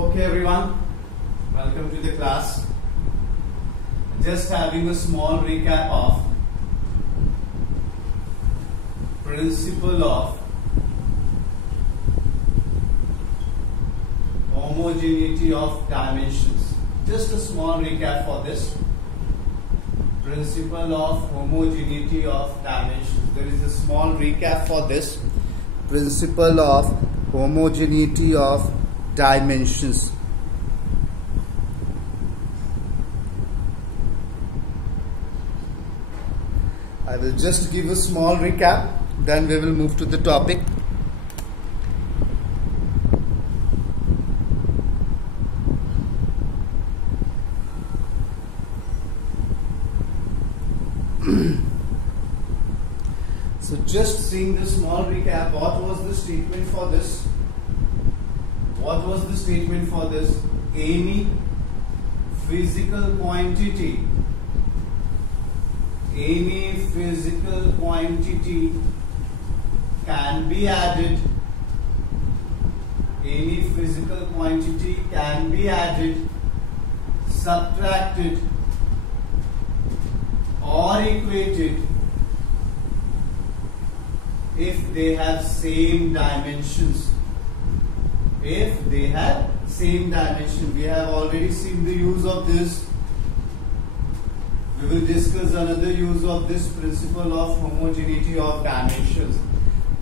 Okay everyone, welcome to the class. Just having a small recap of principle of homogeneity of dimensions. Just a small recap for this. Principle of homogeneity of dimensions. There is a small recap for this. Principle of homogeneity of dimensions. I will just give a small recap, then we will move to the topic. So just seeing the small recap, what was the statement for this? What was the statement for this? Any physical quantity can be added. Any physical quantity can be added, subtracted, or equated if they have same dimensions. If they have same dimension. We have already seen the use of this. We will discuss another use of this principle of homogeneity of dimensions.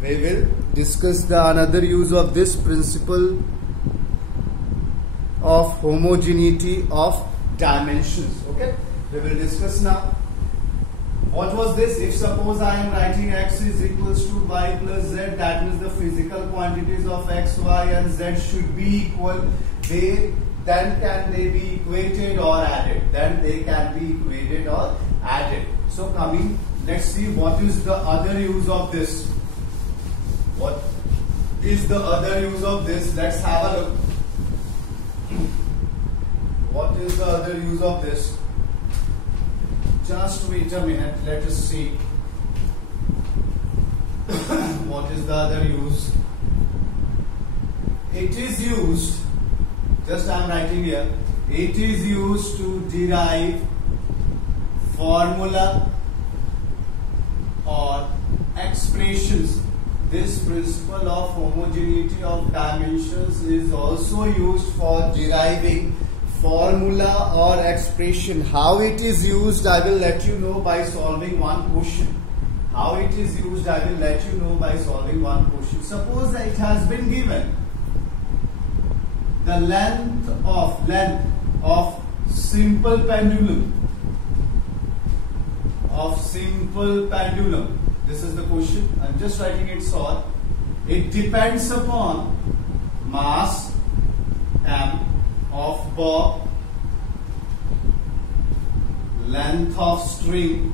We will discuss another use of this principle of homogeneity of dimensions. Okay, we will discuss now. What was this? If suppose I am writing x is equals to y plus z, that means the physical quantities of x, y and z should be equal. Then can they be equated or added? Then they can be equated or added. So coming, let's see what is the other use of this. What is the other use of this? Let's have a look. What is the other use of this? Just wait a minute, let us see. What is the other use? It is used, just I am writing here, it is used to derive formula or expressions. This principle of homogeneity of dimensions is also used for deriving formula or expression. How it is used, I will let you know by solving one question. How it is used, I will let you know by solving one question. Suppose that it has been given the length of simple pendulum. This is the question. I am just writing it short. It depends upon mass m of bob, length of string.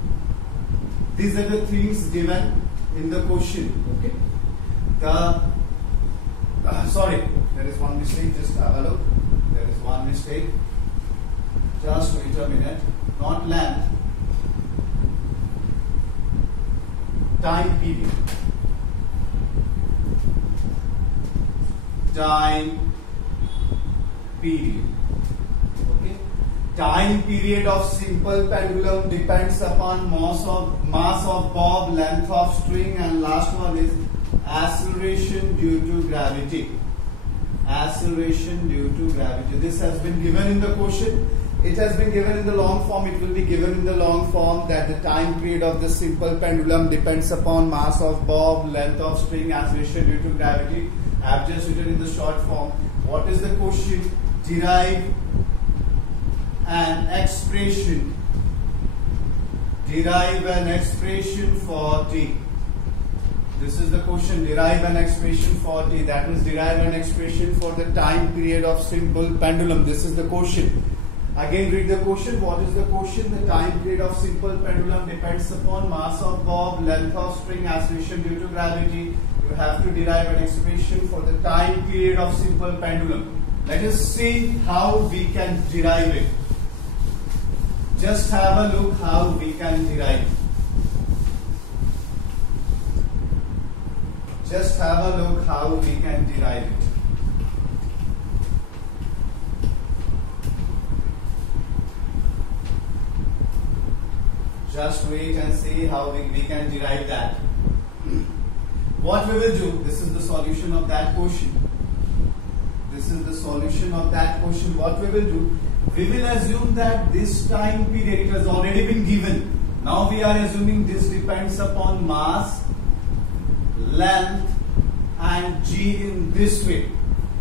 These are the things given in the question. Okay. Sorry, there is one mistake. Just have a look. There is one mistake. Just wait a minute. Not length. Time period. Time period. Okay. Time period of simple pendulum depends upon mass of bob, length of string, and last one is acceleration due to gravity. Acceleration due to gravity. This has been given in the question. It has been given in the long form. It will be given in the long form that the time period of the simple pendulum depends upon mass of bob, length of string, acceleration due to gravity. I have just written in the short form. What is the question? Derive an expression. Derive an expression for t. This is the question. Derive an expression for t. That means derive an expression for the time period of simple pendulum. This is the question. Again read the question. What is the question? The time period of simple pendulum depends upon mass of bob, length of string, acceleration due to gravity. You have to derive an expression for the time period of simple pendulum. Let us see how we can derive it. Just have a look how we can derive it. Just have a look how we can derive it. Just wait and see how we can derive that. What we will do, this is the solution of that question. This is the solution of that question. What we will do, we will assume that this time period, it has already been given. Now we are assuming this depends upon mass, length and g in this way.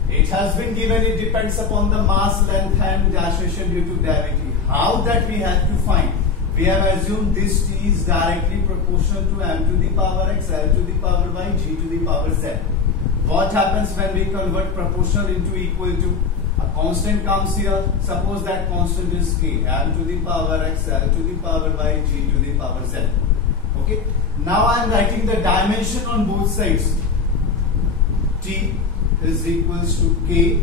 It has been given, it depends upon the mass, length and acceleration due to gravity. How that we have to find? We have assumed this t is directly proportional to m to the power x, l to the power y, g to the power z. What happens when we convert proportional into equal to? A constant comes here. Suppose that constant is k, m to the power x, l to the power y, g to the power z. Okay. Now I am writing the dimension on both sides. T is equals to k.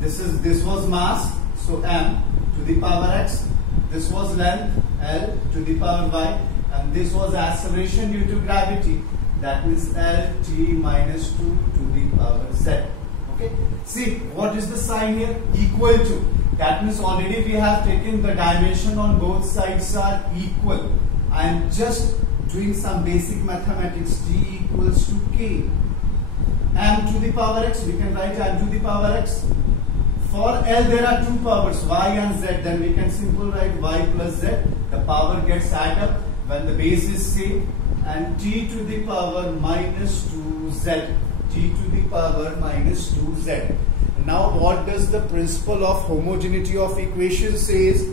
This was mass, so m to the power x. This was length, L to the power y, and this was acceleration due to gravity, that means L t minus 2 to the power z. Okay. See, what is the sign here? Equal to. That means already we have taken the dimension on both sides are equal. I am just doing some basic mathematics. T equals to k. M to the power x, we can write m to the power x. For L there are two powers, y and z, then we can simply write y plus z. The power gets added up when the base is same, and t to the power minus 2z. T to the power minus 2z. Now what does the principle of homogeneity of equation says?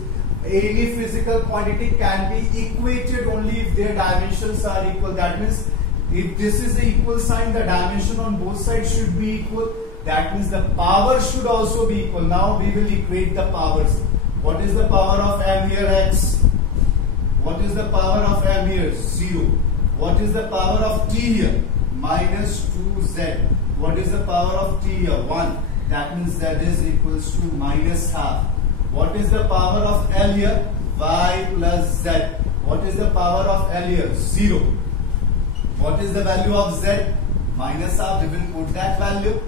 Any physical quantity can be equated only if their dimensions are equal. That means if this is the equal sign, the dimension on both sides should be equal. That means the power should also be equal. Now we will equate the powers. What is the power of m here? X. What is the power of m here? 0. What is the power of t here? Minus 2z. What is the power of t here? 1. That means z is equals to minus half. What is the power of L here? Y plus z. What is the power of L here? 0. What is the value of z? Minus half. We will put that value.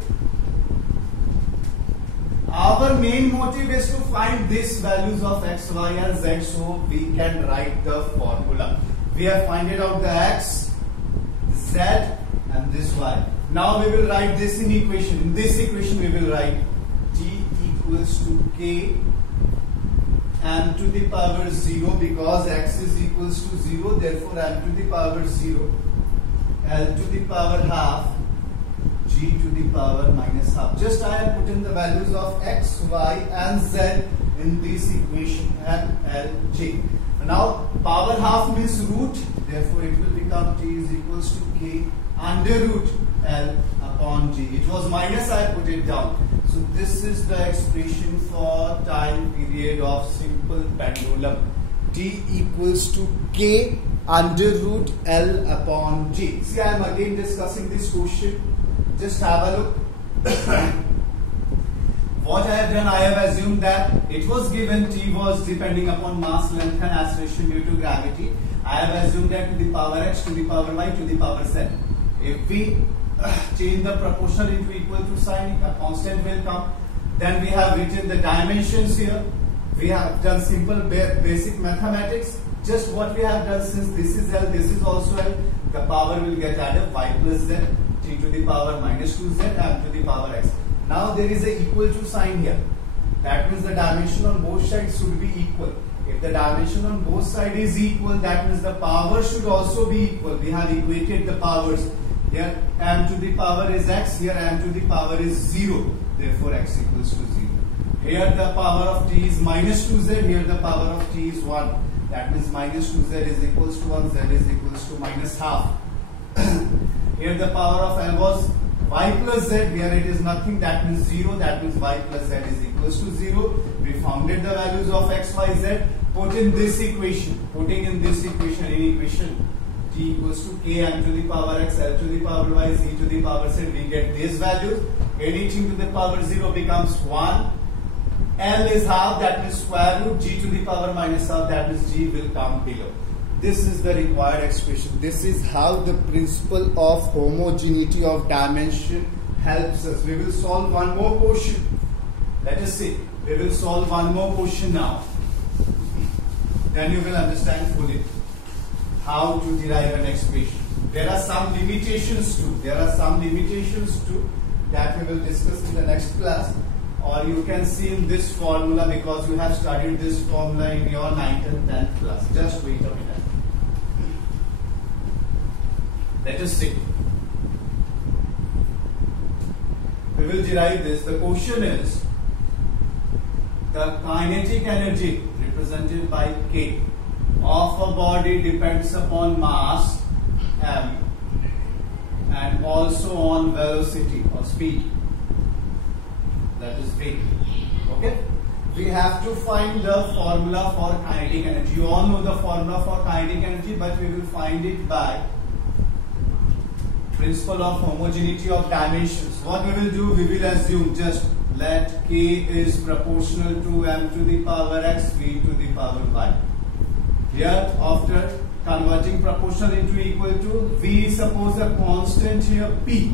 Our main motive is to find these values of x, y and z, so we can write the formula. We have found out the x, z and this y. Now we will write this in equation. In this equation we will write t equals to k m to the power 0, because x is equals to 0, therefore m to the power 0, l to the power half, g to the power minus half. Just I have put in the values of x, y and z in this equation, m, l, j. Now power half means root, therefore it will become t is equals to k under root l upon g. It was minus, I put it down. So this is the expression for time period of simple pendulum. T equals to k under root l upon g. See, I am again discussing this question. Just have a look. What I have done, I have assumed that it was given t was depending upon mass, length and acceleration due to gravity. I have assumed that to the power x, to the power y, to the power z. If we change the proportional into equal to sign, a constant will come. Then we have written the dimensions here. We have done simple basic mathematics. Just what we have done, since this is L, this is also L, the power will get added, y plus z, t to the power minus 2z, m to the power x. Now there is a equal to sign here. That means the dimension on both sides should be equal. If the dimension on both sides is equal, that means the power should also be equal. We have equated the powers. Here m to the power is x, here m to the power is 0. Therefore x equals to 0. Here the power of t is minus 2z, here the power of t is 1. That means minus 2z is equals to 1, z is equals to minus half. Here the power of L was y plus z, here it is nothing, that means 0, that means y plus z is equals to 0. We founded the values of x, y, z, put in this equation, putting in this equation, in equation t equals to k m to the power x, l to the power y, z to the power z, we get these values. Anything to the power 0 becomes 1. L is half, that means square root, g to the power minus half, that means g will come below. This is the required expression. This is how the principle of homogeneity of dimension helps us. We will solve one more question. Let us see. We will solve one more question now. then you will understand fully how to derive an expression. There are some limitations too. That we will discuss in the next class, or you can see in this formula because you have studied this formula in your 9th and 10th class. Just wait a minute. Let us see. We will derive this. The question is the kinetic energy represented by K of a body depends upon mass m and also on velocity or speed, that is v. Okay, we have to find the formula for kinetic energy. You all know the formula for kinetic energy, but we will find it by principle of homogeneity of dimensions. What we will do, we will assume just let K is proportional to m to the power x, v to the power y. Here, after converting proportional into equal to, we suppose a constant here p.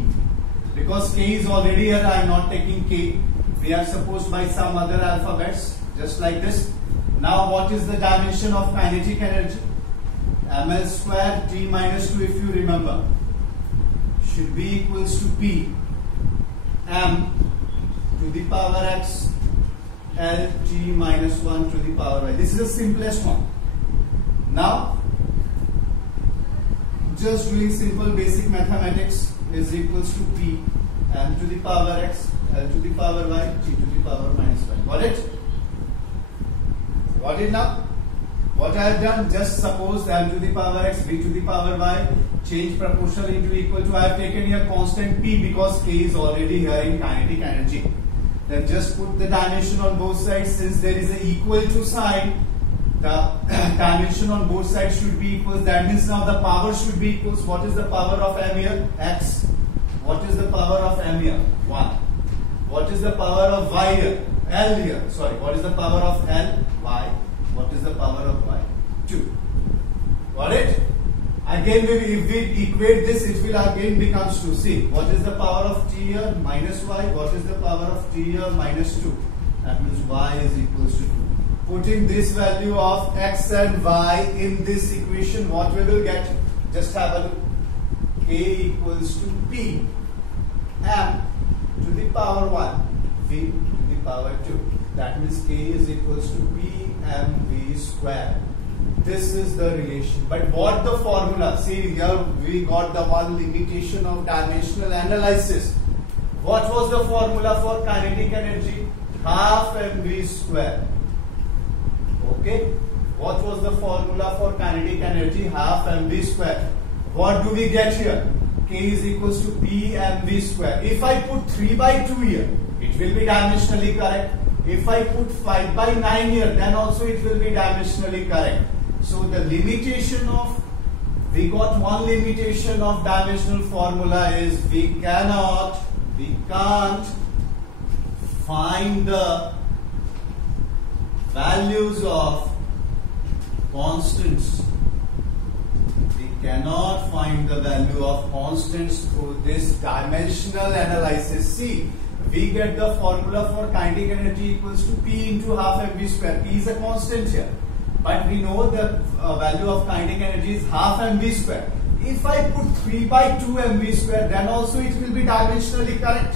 Because K is already here, I am not taking K. We are supposed by some other alphabets, just like this. Now, what is the dimension of kinetic energy? ml square t minus 2, if you remember, should be equals to p m to the power x l t minus 1 to the power y. This is the simplest one. Now, just doing simple basic mathematics is equals to p m to the power x l to the power y t to the power minus 1. Got it? Got it now? What I have done, just suppose m to the power x, v to the power y, change proportional into equal to. I have taken here constant p because k is already here in kinetic energy. Then just put the dimension on both sides. Since there is a equal to sign, the dimension on both sides should be equals. That means now the power should be equals. What is the power of m here? X. What is the power of m here? 1. What is the power of y here? L here. Sorry. What is the power of L? Y. What is the power of y? 2. Got it? Again, if we equate this, it will again becomes 2. See, what is the power of t here? Minus y. What is the power of t here? Minus 2. That means y is equals to 2. Putting this value of x and y in this equation, what we will get? Just have a look. K equals to p m to the power 1, v to the power 2. That means k is equals to p m v square. This is the relation. But what the formula? See, here we got the one limitation of dimensional analysis. What was the formula for kinetic energy? Half mv square. Okay. What was the formula for kinetic energy? Half mv square. What do we get here? K is equals to p mv square. If I put 3 by 2 here, it will be dimensionally correct. If I put 5 by 9 here, then also it will be dimensionally correct. So the limitation of, we got one limitation of dimensional formula is we can't find the values of constants. We cannot find the value of constants through this dimensional analysis. See, we get the formula for kinetic energy equals to p into half mv square. P is a constant here. But we know the value of kinetic energy is half mv square. If I put 3 by 2 mv square, then also it will be dimensionally correct.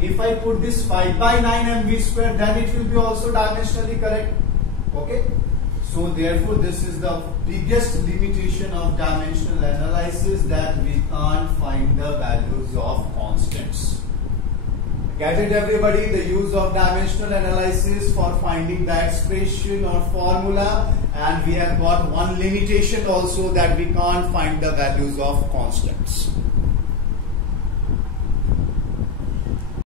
If I put this 5 by 9 mv square, then it will be also dimensionally correct. Okay? So therefore, this is the biggest limitation of dimensional analysis, that we can't find the values of constants. Get it, everybody? The use of dimensional analysis for finding the expression or formula, and we have got one limitation also, that we can't find the values of constants.